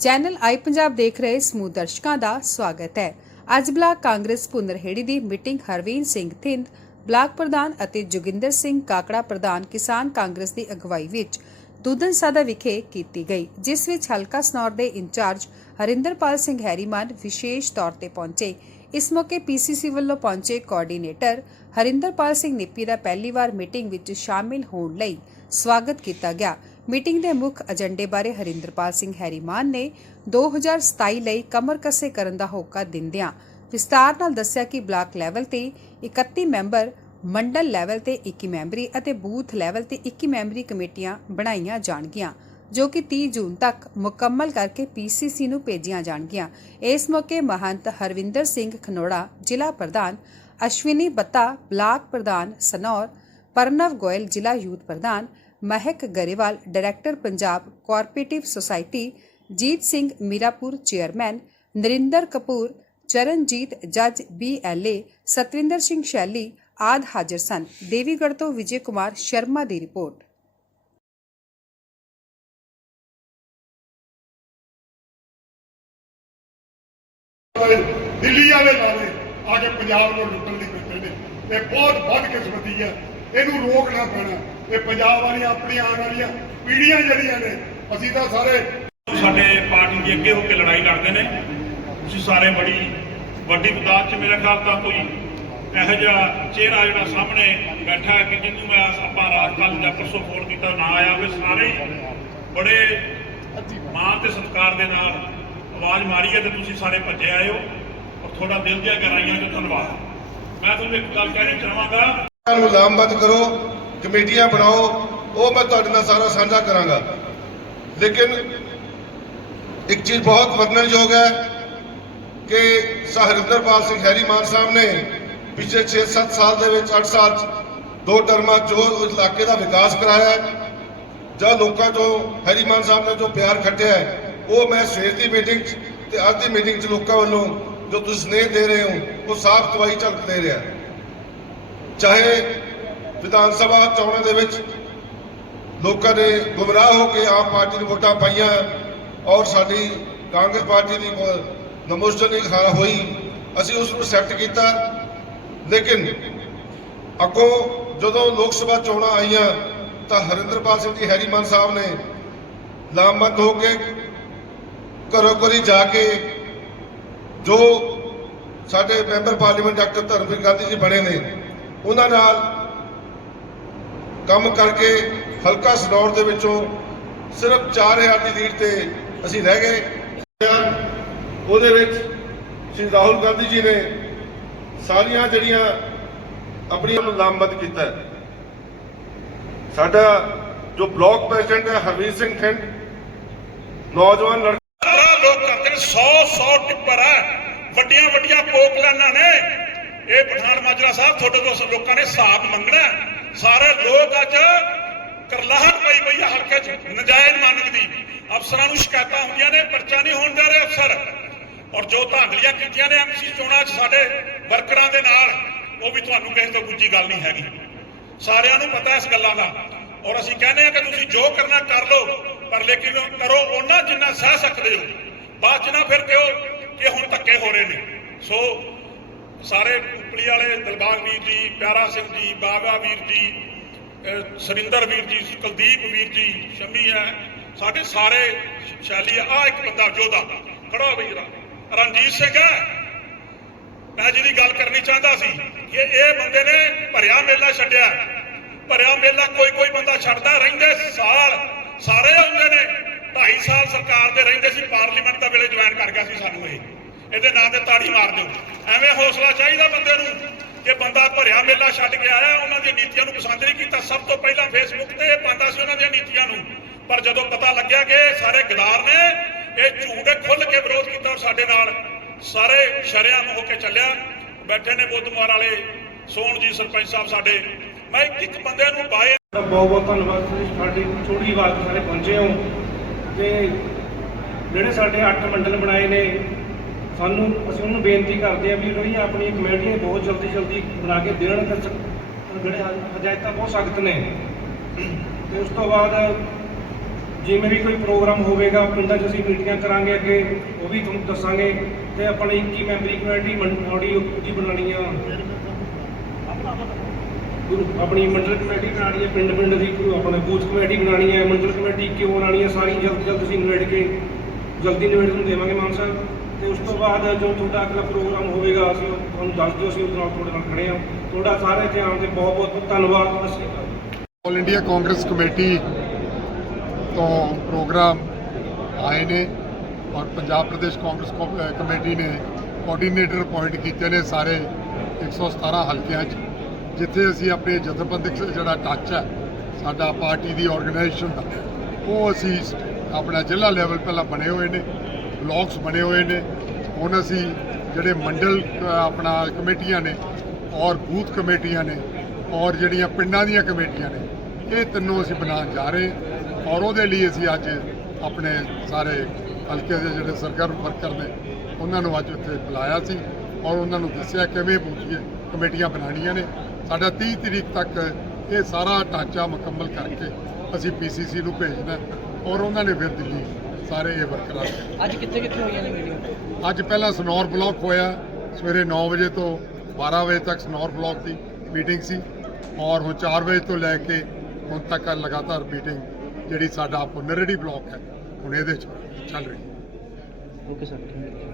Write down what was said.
Channel ਆਈ ਪੰਜਾਬ ਦੇਖ ਰਹੇ ਸਮੂਹ ਦਰਸ਼ਕਾਂ ਦਾ ਸਵਾਗਤ ਹੈ। ਅੱਜ ਬਲਾਕ ਕਾਂਗਰਸ ਪੁਨਰਹੇੜੀ ਦੀ ਮੀਟਿੰਗ ਹਰਵੀਨ ਸਿੰਘ ਥਿੰਦ, ਬਲਾਕ ਪ੍ਰਧਾਨ ਅਤੇ ਜੋਗਿੰਦਰ ਸਿੰਘ ਕਾਕੜਾ ਪ੍ਰਧਾਨ ਕਿਸਾਨ ਕਾਂਗਰਸ ਦੀ ਅਗਵਾਈ ਵਿੱਚ ਦੁਦਨ ਸਾਦਾ ਵਿਖੇ ਕੀਤੀ ਗਈ, ਜਿਸ ਵਿੱਚ ਹਲਕਾ ਸਨੌਰ ਦੇ ਇੰਚਾਰਜ ਹਰਿੰਦਰਪਾਲ ਸਿੰਘ ਹੈਰੀਮਾਨ ਵਿਸ਼ੇਸ਼ ਤੌਰ ਤੇ ਪਹੁੰਚੇ। ਇਸ ਮੌਕੇ ਪੀਸੀਸੀ ਵੱਲੋਂ ਪਹੁੰਚੇ ਕੋਆਰਡੀਨੇਟਰ ਹਰਿੰਦਰਪਾਲ ਸਿੰਘ ਨਿੱਪੀ ਦਾ ਪਹਿਲੀ ਵਾਰ ਮੀਟਿੰਗ ਵਿੱਚ ਸ਼ਾਮਿਲ ਹੋਣ ਲਈ ਸਵਾਗਤ ਕੀਤਾ ਗਿਆ। ਮੀਟਿੰਗ ਦੇ ਮੁੱਖ ਏਜੰਡੇ ਬਾਰੇ ਹਰਿੰਦਰਪਾਲ ਸਿੰਘ ਹੈਰੀਮਾਨ ਨੇ 2027 ਲਈ ਕਮਰ ਕਸੇ ਕਰਨ ਦਾ ਹੋਕਾ ਦਿੰਦਿਆਂ ਵਿਸਤਾਰ ਨਾਲ ਦੱਸਿਆ ਕਿ ਬਲਾਕ ਲੈਵਲ ਤੇ 31 ਮੈਂਬਰ, ਮੰਡਲ ਲੈਵਲ ਤੇ 21 ਮੈਂਬਰੀ ਅਤੇ ਬੂਥ ਲੈਵਲ ਤੇ 21 ਮੈਂਬਰੀ ਕਮੇਟੀਆਂ ਬਣਾਈਆਂ ਜਾਣਗੀਆਂ, ਜੋ ਕਿ 30 ਜੂਨ ਤੱਕ ਮੁਕੰਮਲ ਕਰਕੇ ਪੀਸੀਸੀ ਨੂੰ ਭੇਜੀਆਂ ਜਾਣਗੀਆਂ। ਇਸ ਮੌਕੇ ਮਹੰਤ ਹਰਵਿੰਦਰ ਸਿੰਘ ਖਨੋੜਾ, ਜ਼ਿਲ੍ਹਾ ਪ੍ਰਧਾਨ ਅਸ਼ਵਿਨੀ ਬੱਤਾ, ਬਲਾਕ ਪ੍ਰਧਾਨ ਸਨੌਰ, ਪਰਨਵ ਗੋਇਲ, ਜ਼ਿਲ੍ਹਾ ਯੂਥ ਪ੍ਰਧਾਨ Mehak Grewal, director Punjab cooperative society, Jeet Singh Mirapur, chairman, Narinder Kapoor, Charanjit ਜੱਜ ਬੀਐਲਏ ਸਤਵਿੰਦਰ ਸਿੰਘ ਸ਼ੈਲੀ ਆਦ ਹਾਜ਼ਰ ਸਨ। ਦੇਵੀਗੜ੍ਹ ਤੋਂ ਵਿਜੇ ਕੁਮਾਰ ਸ਼ਰਮਾ ਦੀ ਰਿਪੋਰਟ। ਦਿੱਲੀ ਵਾਲੇ ਲਾਵੇ ਆ ਕੇ ਪੰਜਾਬ ਨੂੰ ਲੁੱਟਣ ਲਈ ਬੈਠੇ ਨੇ। ਇਹ ਬਹੁਤ ਵੱਧ ਕਿਸਮਤੀ ਹੈ। ਇਹਨੂੰ ਰੋਕਣਾ ਪੈਣਾ। ਇਹ ਪੰਜਾਬ ਵਾਲੀਆਂ ਆਪਣੀਆਂ ਆਉਣ ਵਾਲੀਆਂ ਪੀੜ੍ਹੀਆਂ ਜਿਹੜੀਆਂ ਨੇ ਅਸੀਂ ਤਾਂ ਸਾਰੇ ਸਾਡੇ ਪਾਰਟੀ ਦੇ ਅੱਗੇ ਹੋ ਕੇ ਲੜਾਈ ਲੜਦੇ ਨੇ। ਤੁਸੀਂ ਸਾਰੇ ਬੜੀ ਵੱਡੀ ਤਾਦਾਦ 'ਚ ਮੇਰਾ ਖਿਆਲ ਤਾਂ ਕੋਈ ਇਹੋ ਜਿਹਾ ਚਿਹਰਾ ਜਿਹੜਾ ਸਾਹਮਣੇ ਬੈਠਾ ਹੈ ਕਿ ਜਿਹਨੂੰ ਮੈਂ ਆਪਾਂ ਰਾਤ ਕੱਲ ਜਾਂ ਪਰਸੋਂ ਫੋਨ ਕੀਤਾ ਨਾ ਆਇਆ ਹੋਵੇ ਸਾਰੇ ਹੀ ਬੜੇ ਮਾਣ ਤੇ ਸਤਿਕਾਰ ਦੇ ਨਾਲ ਆਵਾਜ਼ ਮਾਰੀ ਹੈ ਤੇ ਤੁਸੀਂ ਸਾਰੇ ਭੱਜੇ ਆਏ ਹੋ ਔਰ ਥੋੜਾ ਦਿਲ ਦੀਆਂ ਗਹਿਰਾਈਆਂ ਤੋਂ ਧੰਨਵਾਦ। ਮੈਂ ਤੁਹਾਨੂੰ ਇੱਕ ਗੱਲ ਕਹਿਣੀ ਚਾਹਾਂਗਾ। ਨੂੰ ਲਾਮਬੰਦ ਕਰੋ। ਕਮੇਟੀਆਂ ਬਣਾਓ, ਉਹ ਮੈਂ ਤੁਹਾਡੇ ਨਾਲ ਸਾਰਾ ਸਾਂਝਾ ਕਰਾਂਗਾ। ਲੇਕਿਨ ਇੱਕ ਚੀਜ਼ ਬਹੁਤ ਵਰਣਨਯੋਗ ਹੈ ਕਿ ਸਹਰਿੰਦਰਪਾਲ ਸਿੰਘ ਹੈਰੀ ਮਾਨ ਸਾਹਿਬ ਨੇ ਪਿਛਲੇ 6-7 ਸਾਲ ਦੇ ਵਿੱਚ 8 ਸਾਲ 'ਚ ਦੋ ਟਰਮਾਂ 'ਚ ਜੋ ਇਲਾਕੇ ਦਾ ਵਿਕਾਸ ਕਰਾਇਆ ਹੈ। ਜਾਂ ਲੋਕਾਂ ਤੋਂ ਹੈਰੀਮਾਨ ਸਾਹਿਬ ਨੇ ਜੋ ਪਿਆਰ ਖੱਟਿਆ ਹੈ, ਉਹ ਮੈਂ ਸਵੇਰ ਦੀ ਮੀਟਿੰਗ 'ਚ ਤੇ ਅੱਜ ਦੀ ਮੀਟਿੰਗ 'ਚ ਲੋਕਾਂ ਵੱਲੋਂ ਜੋ ਤੁਸੀਂ ਸਨੇਹ ਦੇ ਰਹੇ ਹੋ, ਉਹ ਸਾਫ਼ ਤਵਾਈ ਝਲਕ ਦੇ ਰਿਹਾ। ਚਾਹੇ ਵਿਧਾਨ ਸਭਾ ਚੋਣਾਂ ਦੇ ਵਿੱਚ ਲੋਕਾਂ ਨੇ ਗੁੰਮਰਾਹ ਹੋ ਕੇ ਆਮ ਪਾਰਟੀ ਨੂੰ ਵੋਟਾਂ ਪਾਈਆਂ ਔਰ ਸਾਡੀ ਕਾਂਗਰਸ ਪਾਰਟੀ ਦੀ ਨਮੋਸ਼ਟਨ ਇੱਕ ਹੋਈ। ਅਸੀਂ ਉਸ ਨੂੰ ਐਕਸੈਪਟ ਕੀਤਾ। ਲੇਕਿਨ ਅੱਗੋਂ ਜਦੋਂ ਲੋਕ ਸਭਾ ਚੋਣਾਂ ਆਈਆਂ ਤਾਂ ਹਰਿੰਦਰਪਾਲ ਸਿੰਘ ਜੀ ਹੈਰੀਮਨ ਸਾਹਿਬ ਨੇ ਲਾਮਬੰਦ ਹੋ ਕੇ ਘਰੋਂ ਘਰੀ ਜਾ ਕੇ ਜੋ ਸਾਡੇ member parliament doctor Dharamvir Gandhi ji ਬਣੇ ਨੇ, ਉਹਨਾਂ ਨਾਲ ਕੰਮ ਕਰਕੇ ਹਲਕਾ ਸਨੌਰ ਦੇ ਵਿੱਚੋਂ ਸਿਰਫ 4000 ਦੀ ਲੀਡ ਤੇ ਅਸੀਂ ਰਹਿ ਗਏ। ਉਹਦੇ ਵਿੱਚ ਸ਼੍ਰੀ ਰਾਹੁਲ ਗਾਂਧੀ ਜੀ ਨੇ ਸਾਰੀਆਂ ਜਿਹੜੀਆਂ ਆਪਣੀਆਂ ਨੂੰ ਲਾਮਬੰਦ ਕੀਤਾ ਸਾਡਾ ਜੋ ਬਲਾਕ ਪ੍ਰੈਜ਼ੀਡੈਂਟ ਹੈ ਹਰਵੀਰ ਸਿੰਘ ਥਿੰਦ ਨੌਜਵਾਨ ਲੜਕਾ ਲੋਕ ਕਰਦੇ ਨੇ 100 100 ਟਿੱਪਰ ਹੈ। ਵੱਡੀਆਂ ਵੱਡੀਆਂ ਪੋਕਲਾਨਾਂ ਨੇ। ਇਹ ਪਠਾਨ ਮਾਜਰਾ ਸਾਹਿਬ, ਤੁਹਾਡੇ ਤੋਂ ਲੋਕਾਂ ਨੇ ਹਿਸਾਬ ਮੰਗਣਾ ਸਾਰੇ ਲੋਕ ਅੱਜ ਕਰਲਾਹਟ ਪਈ ਪਈ ਹਲਕੇ 'ਚ, ਨਜਾਇਜ਼ ਮੰਗ ਦੀ। ਅਫਸਰਾਂ ਨੂੰ ਸ਼ਿਕਾਇਤਾਂ ਹੁੰਦੀਆਂ ਨੇ, ਪਰਚਾ ਨਹੀਂ ਹੋਣ ਦੇ ਰਹੇ ਅਫਸਰ। ਔਰ ਜੋ ਧਾਂਦਲੀਆਂ ਕੀਤੀਆਂ ਨੇ ਐਮਸੀ ਚੋਣਾਂ 'ਚ ਸਾਡੇ ਵਰਕਰਾਂ ਦੇ ਨਾਲ, ਉਹ ਵੀ ਤੁਹਾਨੂੰ ਕਿਸੇ ਤੋਂ ਗੁੱਜੀ ਗੱਲ ਨਹੀਂ ਹੈਗੀ। ਸਾਰਿਆਂ ਨੂੰ ਪਤਾ ਇਸ ਗੱਲਾਂ ਦਾ। ਔਰ ਅਸੀਂ ਕਹਿੰਦੇ ਆ ਕਿ ਤੁਸੀਂ ਜੋ ਕਰਨਾ ਕਰ ਲਓ, ਪਰ ਲੇਕਿਨ ਕਰੋ ਉਹਨਾਂ ਜਿੰਨਾ ਸਹਿ ਸਕਦੇ ਹੋ। ਬਾਅਦ ਚ ਨਾ ਫਿਰ ਕਿਹੋ ਕਿ ਹੁਣ ਧੱਕੇ ਹੋ ਰਹੇ ਨੇ। ਸੋ ਸਾਰੇ ਉਪਲੀ ਵਾਲੇ ਦਿਲਬਾਗ ਵੀਰ ਜੀ, ਪਿਆਰਾ ਸਿੰਘ ਜੀ ਬਾਗਾ ਵੀਰ ਜੀ, ਅਹ ਸੁਰਿੰਦਰ ਵੀਰ ਜੀ, ਕੁਲਦੀਪ ਵੀਰ ਜੀ, ਸ਼ਮੀ ਹੈ। ਸਾਡੇ ਸਾਰੇ ਸ਼ੈਲੀ ਆ ਇੱਕ ਬੰਦਾ ਜੋਧਾ ਖੜਾ ਬਈ ਜਰਾ। ਰਣਜੀਤ ਸਿੰਘ ਹੈ। ਮੈਂ ਜਿਹਦੀ ਗੱਲ ਕਰਨੀ ਚਾਹੁੰਦਾ ਸੀ ਕਿ ਇਹ ਬੰਦੇ ਨੇ ਭਰਿਆ ਮੇਲਾ ਛੱਡਿਆ। ਭਰਿਆ ਮੇਲਾ ਕੋਈ ਕੋਈ ਬੰਦਾ ਛੱਡਦਾ, ਰਹਿੰਦੇ ਸਾਲ, ਸਾਰੇ ਹੁੰਦੇ ਨੇ। 2.5 ਸਾਲ ਸਰਕਾਰ ਦੇ ਰਹਿੰਦੇ ਸੀ, ਪਾਰਲੀਮੈਂਟ ਦਾ ਵੇਲੇ ਜੁਆਇਨ ਕਰ ਗਿਆ ਸੀ ਸਾਨੂੰ ਇਹ। ਇਹਦੇ ਨਾਂ ਤੇ ਤਾੜੀ ਮਾਰ ਦਿਓ। ਐਵੇਂ ਹੌਸਲਾ ਚਾਹੀਦਾ ਬੰਦੇ ਨੂੰ ਕਿ ਬੰਦਾ ਭਰਿਆ ਮੇਲਾ ਛੱਡ ਕੇ ਆਇਆ, ਉਹਨਾਂ ਦੀਆਂ ਨੀਤੀਆਂ ਨੂੰ ਪਸੰਦ ਨਹੀਂ ਕੀਤਾ। ਸਭ ਤੋਂ ਪਹਿਲਾਂ ਫੇਸਬੁੱਕ ਤੇ ਪਾਉਂਦਾ ਸੀ ਉਹਨਾਂ ਦੀਆਂ ਨੀਤੀਆਂ ਨੂੰ। ਪਰ ਜਦੋਂ ਪਤਾ ਲੱਗਿਆ ਕਿ ਸਾਰੇ ਗਦਾਰ ਨੇ, ਇਹ ਝੂਠ ਖੁੱਲ ਕੇ ਵਿਰੋਧ ਕੀਤਾ ਸਾਡੇ ਨਾਲ ਸਾਰੇ ਸ਼ਰਿਆਮ ਹੋ ਕੇ ਚੱਲਿਆ। ਬੈਠੇ ਨੇ ਬੁੱਧਮਾਰ ਵਾਲੇ, ਸੋਹਣ ਜੀ ਸਰਪੰਚ ਸਾਹਿਬ ਸਾਡੇ। ਮੈਂ ਇੱਕ ਇੱਕ ਬੰਦੇ ਨੂੰ ਬਾਏ ਬਹੁਤ ਬਹੁਤ ਧੰਨਵਾਦ ਸਾਡੀ ਛੋਟੀ ਆਵਾਜ਼ ਸਾਰੇ ਪਹੁੰਚੇ ਹੋ। ਤੇ ਜਿਹੜੇ ਸਾਡੇ 8 ਮੰਡਲ ਬਣਾਏ ਨੇ ਸਾਨੂੰ ਅਸੀਂ ਉਹਨੂੰ ਬੇਨਤੀ ਕਰਦੇ ਆ ਵੀ ਜਿਹੜੀਆਂ ਆਪਣੀਆਂ ਕਮੇਟੀਆਂ ਬਹੁਤ ਜਲਦੀ ਜਲਦੀ ਬਣਾ ਕੇ ਦੇਣ ਤੇ ਜਿਹੜੇ ਹਦਾਇਤਾਂ ਬਹੁਤ ਸਖਤ ਨੇ। ਤੇ ਉਸ ਤੋਂ ਬਾਅਦ ਜਿਵੇਂ ਵੀ ਕੋਈ ਪ੍ਰੋਗਰਾਮ ਹੋਵੇਗਾ, ਪਿੰਡਾਂ 'ਚ ਅਸੀਂ ਮੀਟਿੰਗਾਂ ਕਰਾਂਗੇ ਅੱਗੇ, ਉਹ ਵੀ ਤੁਹਾਨੂੰ ਦੱਸਾਂਗੇ ਤੇ ਆਪਣੀ 21 ਮੈਂਬਰੀ ਕਮੇਟੀ ਮੰਡੀ ਜੀ ਬਣਾਉਣੀ ਆ ਗੁਰੂ ਆਪਣੀ ਮੰਡਲ ਕਮੇਟੀ ਬਣਾਉਣੀ ਹੈ ਪਿੰਡ ਪਿੰਡ ਦੀ ਆਪਣੇ ਆਪਣਾ ਬੂਥ ਕਮੇਟੀ ਬਣਾਉਣੀ ਹੈ, ਮੰਡਲ ਕਮੇਟੀ ਕਿਉਂ ਬਣਾਉਣੀ ਹੈ, ਸਾਰੀ ਜਲਦ ਜਲਦ ਅਸੀਂ ਨਿਬੇੜ ਕੇ ਜਲਦੀ ਨਿਬੇੜ ਨੂੰ ਦੇਵਾਂਗੇ ਮਾਨ ਸਾਹਿਬ। ਤੇ ਉਸ ਤੋਂ ਬਾਅਦ ਜੋ ਤੁਹਾਡਾ ਅਗਲਾ ਪ੍ਰੋਗਰਾਮ ਹੋਵੇਗਾ, ਅਸੀਂ ਤੁਹਾਨੂੰ ਦੱਸ ਦਿਓ, ਅਸੀਂ ਉਹਦੇ ਤੁਹਾਡੇ ਨਾਲ ਖੜੇ ਹਾਂ। ਤੁਹਾਡਾ ਸਾਰੇ ਧਿਆਨ ਤੇ ਬਹੁਤ ਬਹੁਤ ਧੰਨਵਾਦ ਅਸੀਂ ਆਲ ਇੰਡੀਆ ਕਾਂਗਰਸ ਕਮੇਟੀ ਤੋਂ ਪ੍ਰੋਗਰਾਮ ਆਏ ਨੇ ਔਰ ਪੰਜਾਬ ਪ੍ਰਦੇਸ਼ ਕਾਂਗਰਸ ਕਮੇਟੀ ਨੇ ਕੋਆਰਡੀਨੇਟਰ ਅਪਾਇੰਟ ਕੀਤੇ ਨੇ ਸਾਰੇ 117 ਹਲਕਿਆਂ 'ਚ, ਜਿੱਥੇ ਅਸੀਂ ਆਪਣੇ ਜਥੇਬੰਦਕ ਜਿਹੜਾ ਟੱਚ ਹੈ, ਸਾਡਾ ਪਾਰਟੀ ਦੀ ਆਰਗੇਨਾਈਜੇਸ਼ਨ ਦਾ, ਉਹ ਅਸੀਂ ਆਪਣਾ ਜ਼ਿਲ੍ਹਾ ਲੈਵਲ ਪਹਿਲਾਂ ਬਣੇ ਹੋਏ ਨੇ। ਬਲਾਕਸ ਬਣੇ ਹੋਏ ਨੇ। ਹੁਣ ਅਸੀਂ ਜਿਹੜੇ ਮੰਡਲ ਆਪਣਾ ਕਮੇਟੀਆਂ ਨੇ ਔਰ ਬੂਥ ਕਮੇਟੀਆਂ ਨੇ ਔਰ ਜਿਹੜੀਆਂ ਪਿੰਡਾਂ ਦੀਆਂ ਕਮੇਟੀਆਂ ਨੇ, ਇਹ ਤਿੰਨੋਂ ਅਸੀਂ ਬਣਾਉਣ ਜਾ ਰਹੇ ਹਾਂ। ਔਰ ਉਹਦੇ ਲਈ ਅਸੀਂ ਅੱਜ ਆਪਣੇ ਸਾਰੇ ਹਲਕੇ ਦੇ ਜਿਹੜੇ ਸਰਗਰਮ ਵਰਕਰ ਨੇ, ਉਹਨਾਂ ਨੂੰ ਅੱਜ ਉੱਥੇ ਬੁਲਾਇਆ ਸੀ ਔਰ ਉਹਨਾਂ ਨੂੰ ਦੱਸਿਆ ਕਿਵੇਂ ਬੂਥੀਏ ਕਮੇਟੀਆਂ ਬਣਾਉਣੀਆਂ ਨੇ। ਸਾਡਾ 30 ਤਰੀਕ ਤੱਕ ਇਹ ਸਾਰਾ ਢਾਂਚਾ ਮੁਕੰਮਲ ਕਰਕੇ ਅਸੀਂ ਪੀਸੀਸੀ ਨੂੰ ਭੇਜਣਾ ਔਰ ਉਹਨਾਂ ਨੇ ਫਿਰ ਦਿੱਲੀ ਸਾਰੇ ਇਹ ਵਰਕਰਾਂ ਅੱਜ ਕਿੱਥੇ ਕਿੱਥੇ ਹੋਈਆਂ ਨੇ ਮੀਟਿੰਗ ਅੱਜ ਪਹਿਲਾਂ ਸਨੌਰ ਬਲਾਕ ਹੋਇਆ ਸਵੇਰੇ 9 ਵਜੇ ਤੋਂ 12 ਵਜੇ ਤੱਕ ਸਨੌਰ ਬਲਾਕ ਦੀ ਮੀਟਿੰਗ ਸੀ ਔਰ ਹੁਣ 4 ਵਜੇ ਤੋਂ ਲੈ ਕੇ ਹੁਣ ਤੱਕ ਲਗਾਤਾਰ ਮੀਟਿੰਗ ਜਿਹੜੀ ਸਾਡਾ ਪੁਨਰੜੀ ਬਲਾਕ ਹੈ ਹੁਣ ਇਹਦੇ ਚ ਚੱਲ ਰਹੀ ਹੈ। Okay sir